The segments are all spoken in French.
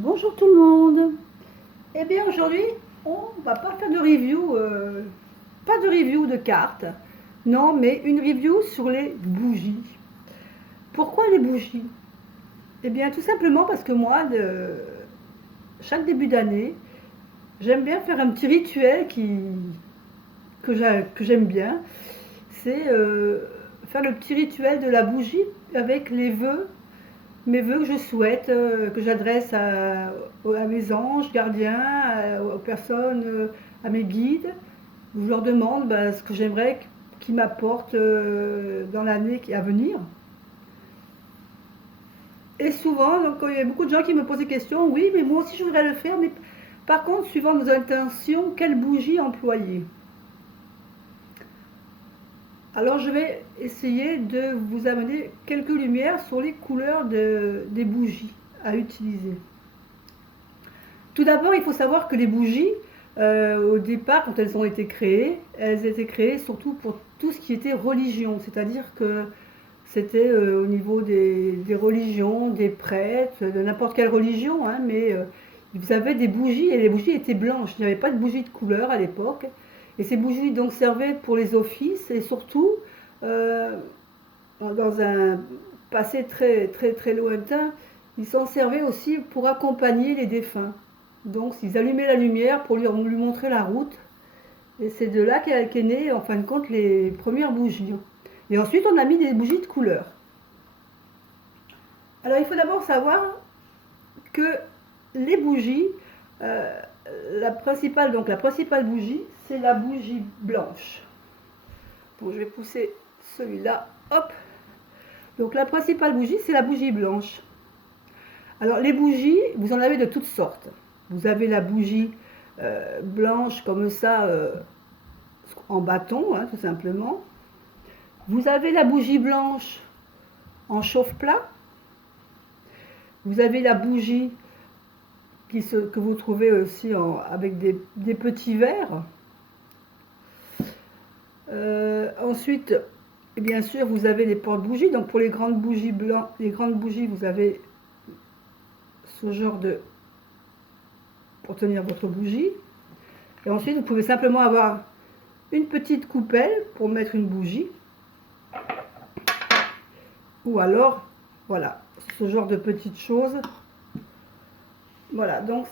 Bonjour tout le monde. Eh bien aujourd'hui, on va pas faire de review, pas de review de cartes, non, mais une review sur les bougies. Pourquoi les bougies? Eh bien tout simplement parce que moi, chaque début d'année, j'aime bien faire un petit rituel que j'aime bien. C'est faire le petit rituel de la bougie avec les vœux, mes vœux que je souhaite, que j'adresse à mes anges, gardiens, aux personnes, à mes guides. Où je leur demande ce que j'aimerais qu'ils m'apportent dans l'année à venir. Et souvent, donc, il y a beaucoup de gens qui me posent des questions. Oui, mais moi aussi je voudrais le faire, mais par contre, suivant nos intentions, quelle bougie employer? Alors je vais essayer de vous amener quelques lumières sur les couleurs des bougies à utiliser. Tout d'abord, il faut savoir que les bougies, au départ, quand elles ont été créées, elles étaient créées surtout pour tout ce qui était religion. C'est-à-dire que c'était au niveau des religions, des prêtres, de n'importe quelle religion, hein, mais vous avez des bougies et les bougies étaient blanches. Il n'y avait pas de bougies de couleur à l'époque. Et ces bougies donc servaient pour les offices et surtout, euh, dans un passé très très très lointain, ils s'en servaient aussi pour accompagner les défunts. Donc ils allumaient la lumière pour lui montrer la route. Et c'est de là qu'est né en fin de compte les premières bougies. Et ensuite on a mis des bougies de couleur. Alors il faut d'abord savoir que les bougies, euh, la principale bougie, c'est la bougie blanche. Bon, je vais pousser celui-là. Hop. Donc la principale bougie, c'est la bougie blanche. Alors les bougies, vous en avez de toutes sortes. Vous avez la bougie blanche comme ça, en bâton, hein, tout simplement. Vous avez la bougie blanche en chauffe-plat. Vous avez la bougie que vous trouvez aussi avec des petits verres. Ensuite, bien sûr, vous avez les porte-bougies. Donc pour les grandes bougies blanches, les grandes bougies, vous avez ce genre de pour tenir votre bougie. Et ensuite, vous pouvez simplement avoir une petite coupelle pour mettre une bougie. Ou alors, voilà, ce genre de petites choses. Voilà, donc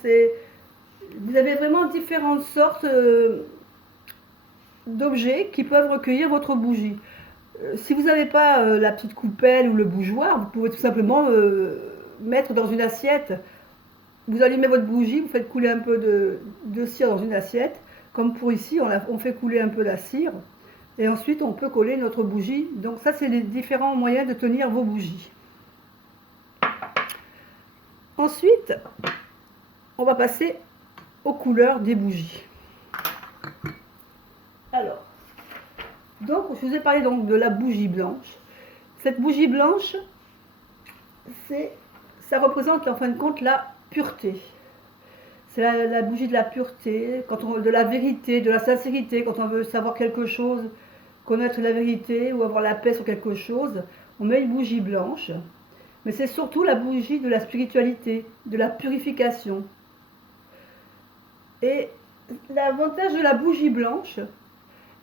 vous avez vraiment différentes sortes d'objets qui peuvent recueillir votre bougie. Si vous n'avez pas la petite coupelle ou le bougeoir, vous pouvez tout simplement mettre dans une assiette. Vous allumez votre bougie, vous faites couler un peu de cire dans une assiette. Comme pour ici, on fait couler un peu la cire. Et ensuite, on peut coller notre bougie. Donc ça, c'est les différents moyens de tenir vos bougies. Ensuite, on va passer aux couleurs des bougies. Alors, donc, je vous ai parlé donc de la bougie blanche. Cette bougie blanche, ça représente en fin de compte la pureté. C'est la bougie de la pureté, de la vérité, de la sincérité, quand on veut savoir quelque chose, connaître la vérité ou avoir la paix sur quelque chose, on met une bougie blanche. Mais c'est surtout la bougie de la spiritualité, de la purification. Et l'avantage de la bougie blanche,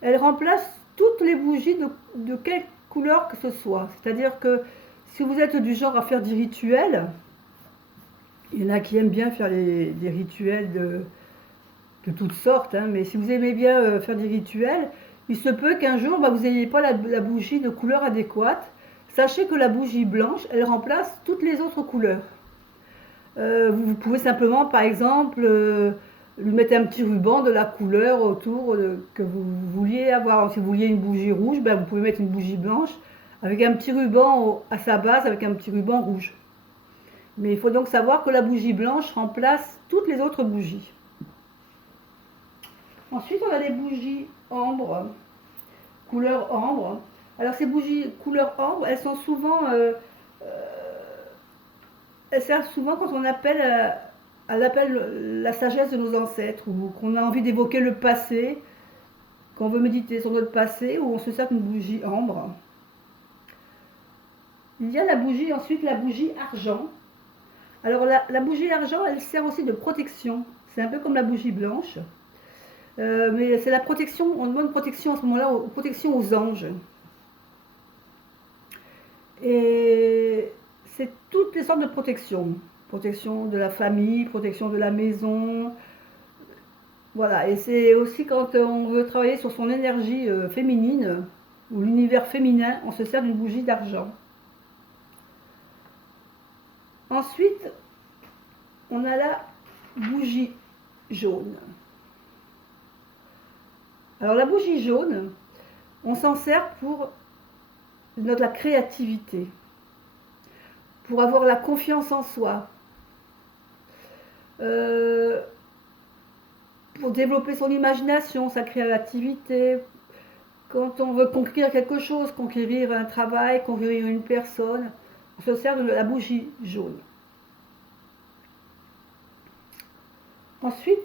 elle remplace toutes les bougies de quelque couleur que ce soit. C'est-à-dire que si vous êtes du genre à faire du rituel, il y en a qui aiment bien faire des rituels de toutes sortes, hein, mais si vous aimez bien faire des rituels, il se peut qu'un jour vous n'ayez pas la bougie de couleur adéquate. Sachez que la bougie blanche, elle remplace toutes les autres couleurs. Vous pouvez simplement, par exemple, lui mettre un petit ruban de la couleur autour que vous vouliez avoir. Si vous vouliez une bougie rouge, vous pouvez mettre une bougie blanche avec un petit ruban à sa base, avec un petit ruban rouge. Mais il faut donc savoir que la bougie blanche remplace toutes les autres bougies. Ensuite, on a les bougies ambre, couleur ambre. Alors ces bougies couleur ambre, elles servent souvent quand on appelle la sagesse de nos ancêtres, ou qu'on a envie d'évoquer le passé, qu'on veut méditer sur notre passé, ou on se sert d'une bougie ambre. Il y a ensuite la bougie argent. Alors la bougie argent, elle sert aussi de protection. C'est un peu comme la bougie blanche. Mais c'est la protection, on demande protection à ce moment-là, protection aux anges. Et c'est toutes les sortes de protection. Protection de la famille, protection de la maison. Voilà, et c'est aussi quand on veut travailler sur son énergie féminine, ou l'univers féminin, on se sert d'une bougie d'argent. Ensuite, on a la bougie jaune. Alors la bougie jaune, on s'en sert pour la créativité, pour avoir la confiance en soi, pour développer son imagination, sa créativité, quand on veut conquérir quelque chose, conquérir un travail, conquérir une personne, on se sert de la bougie jaune. Ensuite,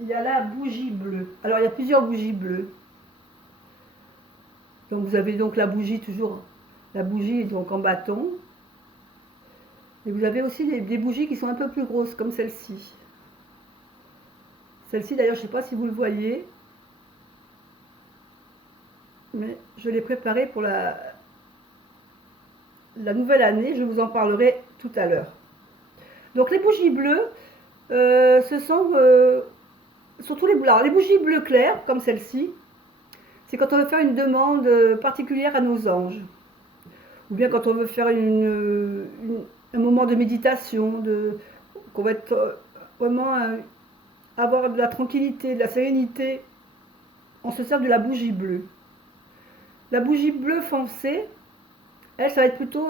il y a la bougie bleue. Alors, il y a plusieurs bougies bleues. Donc, vous avez donc la bougie toujours, la bougie donc en bâton. Et vous avez aussi des bougies qui sont un peu plus grosses, comme celle-ci. Celle-ci, d'ailleurs, je ne sais pas si vous le voyez, mais je l'ai préparée pour la nouvelle année. Je vous en parlerai tout à l'heure. Donc, les bougies bleues, ce sont surtout les bougies bleues claires, comme celle-ci. C'est quand on veut faire une demande particulière à nos anges. Ou bien quand on veut faire un moment de méditation, qu'on va être vraiment avoir de la tranquillité, de la sérénité. On se sert de la bougie bleue. La bougie bleue foncée, elle, ça va être plutôt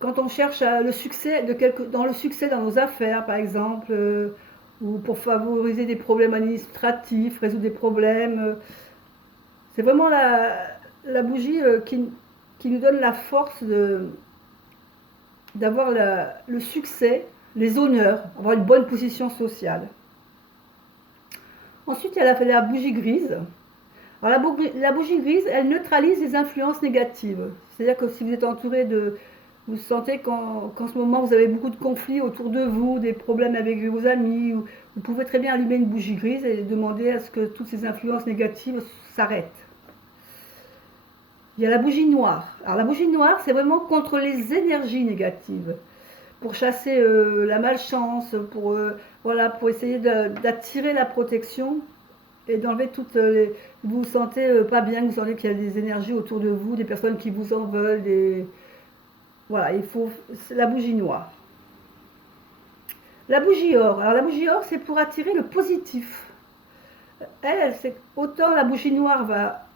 quand on cherche le succès dans le succès dans nos affaires, par exemple, ou pour favoriser des problèmes administratifs, résoudre des problèmes. C'est vraiment la bougie qui nous donne la force d'avoir le succès, les honneurs, avoir une bonne position sociale. Ensuite, il y a la bougie grise. Alors, la bougie grise, elle neutralise les influences négatives. C'est-à-dire que si vous êtes entouré vous sentez qu'en ce moment vous avez beaucoup de conflits autour de vous, des problèmes avec vos amis, vous pouvez très bien allumer une bougie grise et demander à ce que toutes ces influences négatives s'arrêtent. Il y a la bougie noire. Alors la bougie noire, c'est vraiment contre les énergies négatives, pour chasser la malchance, pour essayer d'attirer la protection et d'enlever toutes les... Vous vous sentez pas bien, vous sentez qu'il y a des énergies autour de vous, des personnes qui vous en veulent, voilà, c'est la bougie noire. La bougie or. Alors la bougie or, c'est pour attirer le positif. C'est autant la bougie noire va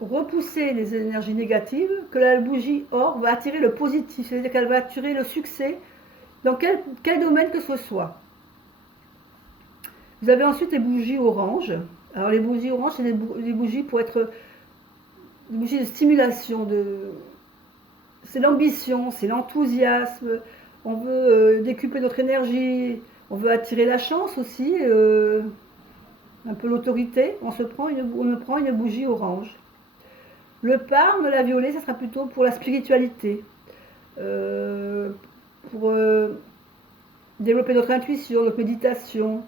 repousser les énergies négatives que la bougie or va attirer le positif, c'est-à-dire qu'elle va attirer le succès dans quel domaine que ce soit. Vous avez ensuite les bougies orange. Alors les bougies orange, c'est des bougies pour être des bougies de stimulation, c'est l'ambition, c'est l'enthousiasme. On veut décupler notre énergie, on veut attirer la chance aussi, un peu l'autorité. On prend une bougie orange. Le parme, la violet, ça sera plutôt pour la spiritualité, pour développer notre intuition, notre méditation.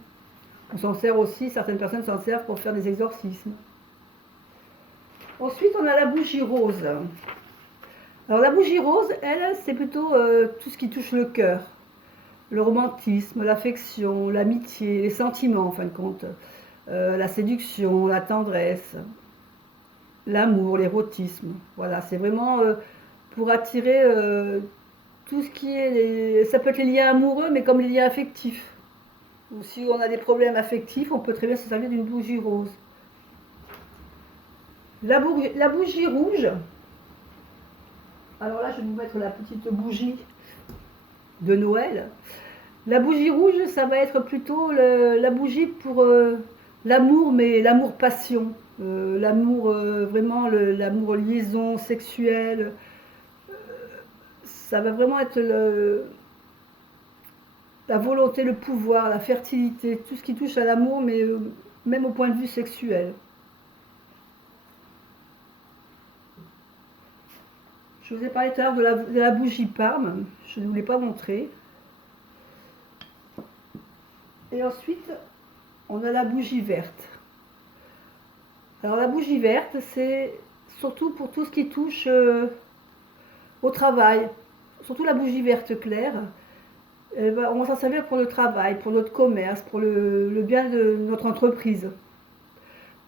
On s'en sert aussi, certaines personnes s'en servent pour faire des exorcismes. Ensuite, on a la bougie rose. Alors la bougie rose, elle, c'est plutôt tout ce qui touche le cœur. Le romantisme, l'affection, l'amitié, les sentiments en fin de compte. La séduction, la tendresse, l'amour, l'érotisme. Voilà, c'est vraiment pour attirer tout ce qui est... Ça peut être les liens amoureux, mais comme les liens affectifs. Ou si on a des problèmes affectifs, on peut très bien se servir d'une bougie rose. La bougie rouge, alors là je vais vous mettre la petite bougie de Noël. La bougie rouge, ça va être plutôt la bougie pour l'amour, mais l'amour passion. L'amour, vraiment l'amour liaison sexuelle. Ça va vraiment être la volonté, le pouvoir, la fertilité, tout ce qui touche à l'amour, mais même au point de vue sexuel. Je vous ai parlé tout à l'heure de la bougie parme, je ne vous l'ai pas montré. Et ensuite, on a la bougie verte. Alors la bougie verte, c'est surtout pour tout ce qui touche au travail. Surtout la bougie verte claire. On va s'en servir pour le travail, pour notre commerce, pour le bien de notre entreprise.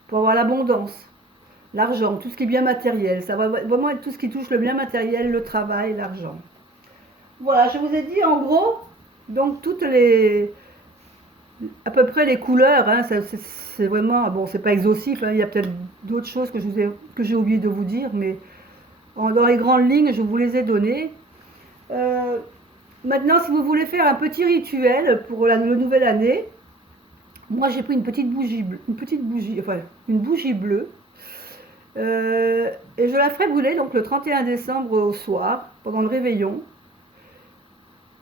Pour avoir l'abondance, l'argent, tout ce qui est bien matériel. Ça va vraiment être tout ce qui touche le bien matériel, le travail, l'argent. Voilà, je vous ai dit en gros, donc à peu près les couleurs, hein, c'est vraiment, bon, c'est pas exhaustif, hein, il y a peut-être d'autres choses que j'ai oublié de vous dire, mais dans les grandes lignes, je vous les ai données. Maintenant, si vous voulez faire un petit rituel pour la nouvelle année, moi j'ai pris une bougie bleue, et je la ferai brûler donc le 31 décembre au soir, pendant le réveillon.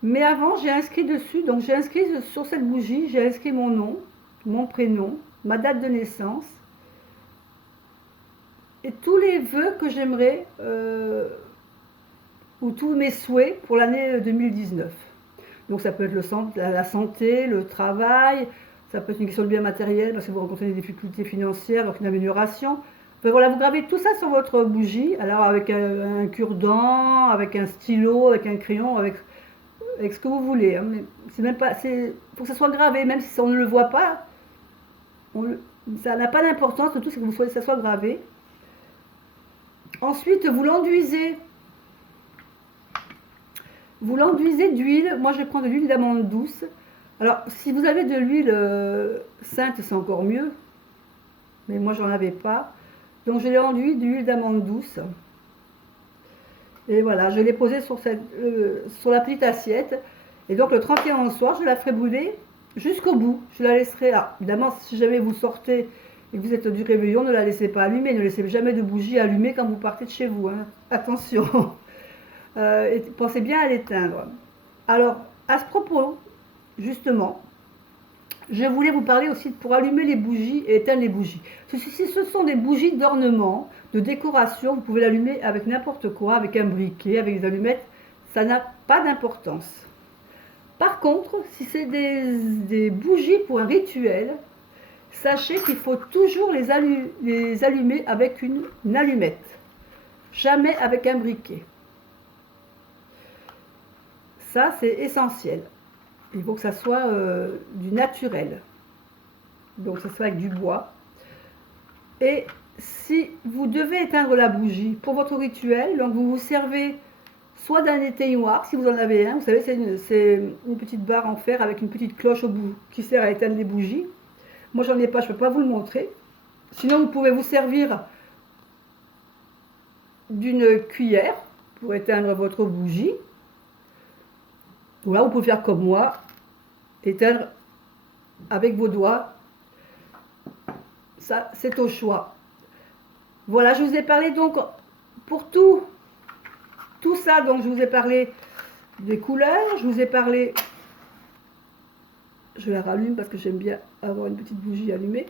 Mais avant, j'ai inscrit dessus, donc j'ai inscrit sur cette bougie, j'ai inscrit mon nom, mon prénom, ma date de naissance, et tous les vœux que j'aimerais, ou tous mes souhaits pour l'année 2019. Donc ça peut être la santé, le travail, ça peut être une question de bien matériel parce que vous rencontrez des difficultés financières, donc une amélioration. Enfin, voilà, vous gravez tout ça sur votre bougie, alors avec un cure-dent, avec un stylo, avec un crayon, avec ce que vous voulez. Hein. Mais c'est même pas, faut que ça soit gravé, même si on ne le voit pas, ça n'a pas d'importance, tout c'est que ça soit gravé. Ensuite, vous l'enduisez. Vous l'enduisez d'huile. Moi, je vais prendre de l'huile d'amande douce. Alors, si vous avez de l'huile sainte, c'est encore mieux. Mais moi, j'en avais pas. Donc, je l'ai enduit d'huile d'amande douce. Et voilà, je l'ai posée sur la petite assiette. Et donc, le 31 au soir, je la ferai brûler jusqu'au bout. Je la laisserai. Ah, évidemment, si jamais vous sortez et que vous êtes du réveillon, ne la laissez pas allumer. Ne laissez jamais de bougie allumée quand vous partez de chez vous. Hein. Attention. Et pensez bien à l'éteindre. Alors, à ce propos, justement, je voulais vous parler aussi pour allumer les bougies et éteindre les bougies. Si ce sont des bougies d'ornement, de décoration, vous pouvez l'allumer avec n'importe quoi, avec un briquet, avec des allumettes, ça n'a pas d'importance. Par contre, si c'est des bougies pour un rituel, sachez qu'il faut toujours les allumer avec une allumette, jamais avec un briquet. Ça, c'est essentiel. Il faut que ça soit du naturel. Donc, ça soit avec du bois. Et si vous devez éteindre la bougie pour votre rituel, donc vous vous servez soit d'un éteignoir, si vous en avez un. Vous savez, c'est une petite barre en fer avec une petite cloche au bout qui sert à éteindre les bougies. Moi, j'en ai pas, je ne peux pas vous le montrer. Sinon, vous pouvez vous servir d'une cuillère pour éteindre votre bougie. Ou là, vous pouvez faire comme moi, éteindre avec vos doigts. Ça, c'est au choix. Voilà, je vous ai parlé donc, pour tout ça, donc je vous ai parlé des couleurs, je vous ai parlé, je la rallume parce que j'aime bien avoir une petite bougie allumée.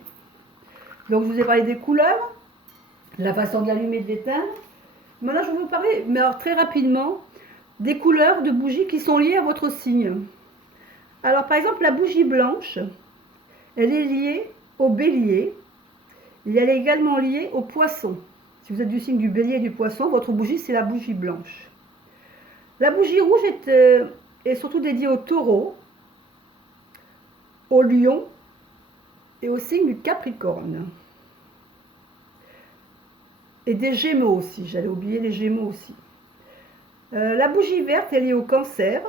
Donc je vous ai parlé des couleurs, la façon de l'allumer et de l'éteindre. Maintenant, je vais vous parler, mais alors très rapidement, des couleurs de bougies qui sont liées à votre signe. Alors par exemple, la bougie blanche, elle est liée au bélier et elle est également liée au poisson. Si vous êtes du signe du bélier et du poisson, votre bougie c'est la bougie blanche. La bougie rouge est surtout dédiée au taureau, au lion et au signe du capricorne. Et des gémeaux aussi, j'allais oublier les gémeaux aussi. La bougie verte est liée au cancer.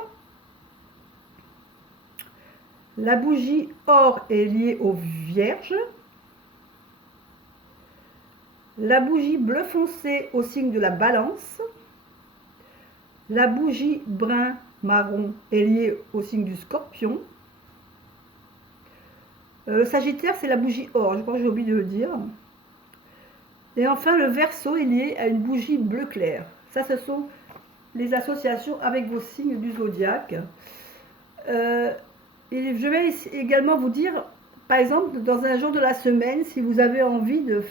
La bougie or est liée aux vierges. La bougie bleu foncé au signe de la balance. La bougie brun marron est liée au signe du scorpion. Le sagittaire, c'est la bougie or, je crois que j'ai oublié de le dire. Et enfin, le verseau est lié à une bougie bleu clair. Ça, ce sont les associations avec vos signes du zodiaque. Et je vais également vous dire, par exemple, dans un jour de la semaine, si vous avez envie de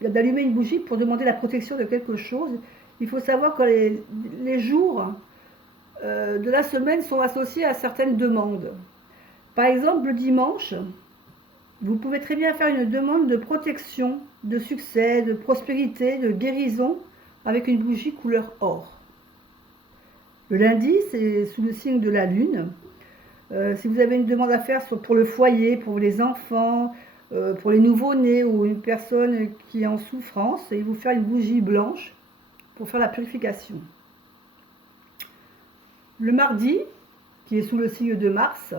d'allumer une bougie pour demander la protection de quelque chose, il faut savoir que les jours de la semaine sont associés à certaines demandes. Par exemple, le dimanche, vous pouvez très bien faire une demande de protection, de succès, de prospérité, de guérison avec une bougie couleur or. Le lundi, c'est sous le signe de la lune. Si vous avez une demande à faire pour le foyer, pour les enfants, pour les nouveau-nés ou une personne qui est en souffrance, et vous faire une bougie blanche pour faire la purification. Le mardi, qui est sous le signe de Mars,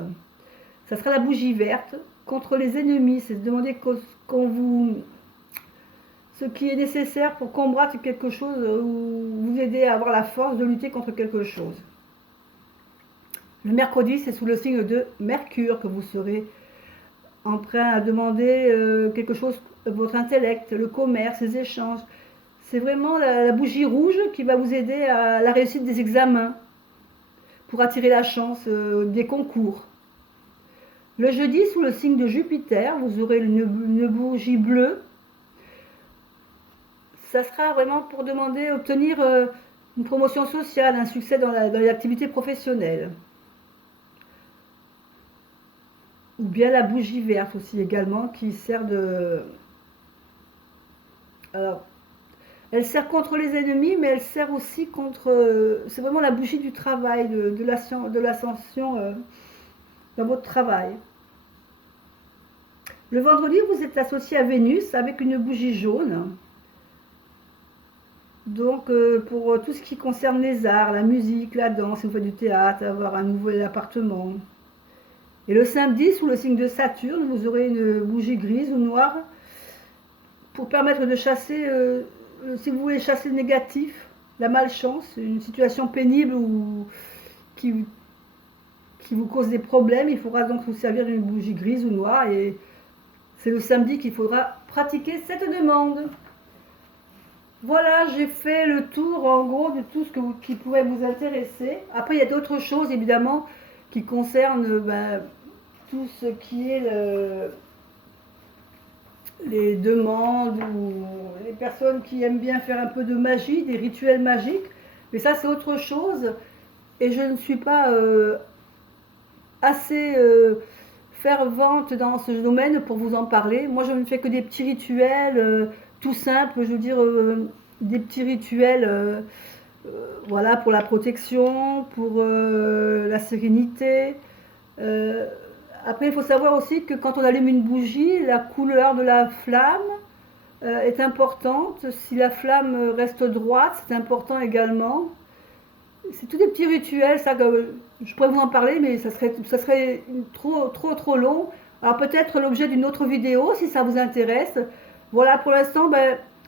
ça sera la bougie verte contre les ennemis. C'est de demander qu'on vous ce qui est nécessaire pour combattre quelque chose ou vous aider à avoir la force de lutter contre quelque chose. Le mercredi, c'est sous le signe de Mercure que vous serez emprunt à demander quelque chose, votre intellect, le commerce, les échanges. C'est vraiment la bougie rouge qui va vous aider à la réussite des examens, pour attirer la chance des concours. Le jeudi, sous le signe de Jupiter, vous aurez une bougie bleue. Ça sera vraiment pour demander, obtenir une promotion sociale, un succès dans les activités professionnelles. Ou bien la bougie verte aussi également, qui sert de... Alors, elle sert contre les ennemis, mais elle sert aussi contre... c'est vraiment la bougie du travail, de l'ascension dans votre travail. Le vendredi, vous êtes associé à Vénus avec une bougie jaune. Donc, pour tout ce qui concerne les arts, la musique, la danse, si vous faites du théâtre, avoir un nouvel appartement. Et le samedi, sous le signe de Saturne, vous aurez une bougie grise ou noire pour permettre de chasser, si vous voulez chasser le négatif, la malchance, une situation pénible ou qui vous cause des problèmes. Il faudra donc vous servir d'une bougie grise ou noire et c'est le samedi qu'il faudra pratiquer cette demande. Voilà, j'ai fait le tour en gros de tout ce qui pourrait vous intéresser. Après, il y a d'autres choses évidemment qui concernent tout ce qui est les demandes ou les personnes qui aiment bien faire un peu de magie, des rituels magiques. Mais ça, c'est autre chose. Et je ne suis pas assez fervente dans ce domaine pour vous en parler. Moi, je ne fais que des petits rituels tout simples, je veux dire des petits rituels voilà, pour la protection, pour la sérénité. Après, il faut savoir aussi que quand on allume une bougie, la couleur de la flamme est importante. Si la flamme reste droite, c'est important également. C'est tous des petits rituels, ça, je pourrais vous en parler, mais ça serait trop long. Alors peut-être l'objet d'une autre vidéo, si ça vous intéresse. Voilà, pour l'instant,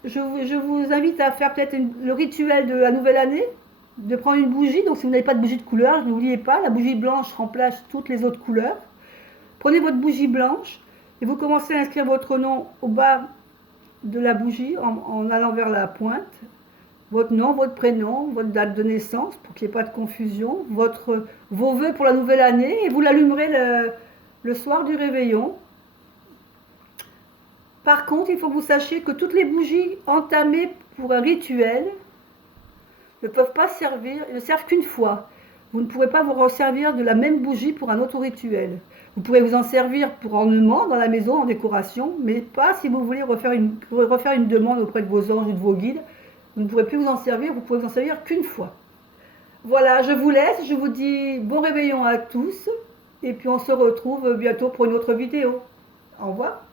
je vous invite à faire peut-être le rituel de la nouvelle année, de prendre une bougie. Donc si vous n'avez pas de bougie de couleur, n'oubliez pas, la bougie blanche remplace toutes les autres couleurs. Prenez votre bougie blanche et vous commencez à inscrire votre nom au bas de la bougie en allant vers la pointe. Votre nom, votre prénom, votre date de naissance pour qu'il n'y ait pas de confusion, vos vœux pour la nouvelle année et vous l'allumerez le soir du réveillon. Par contre, il faut que vous sachiez que toutes les bougies entamées pour un rituel ne peuvent pas servir, ne servent qu'une fois. Vous ne pourrez pas vous resservir de la même bougie pour un autre rituel. Vous pourrez vous en servir pour ornement dans la maison, en décoration, mais pas si vous voulez refaire une demande auprès de vos anges ou de vos guides. Vous ne pourrez plus vous en servir, vous pouvez vous en servir qu'une fois. Voilà, je vous laisse, je vous dis bon réveillon à tous, et puis on se retrouve bientôt pour une autre vidéo. Au revoir.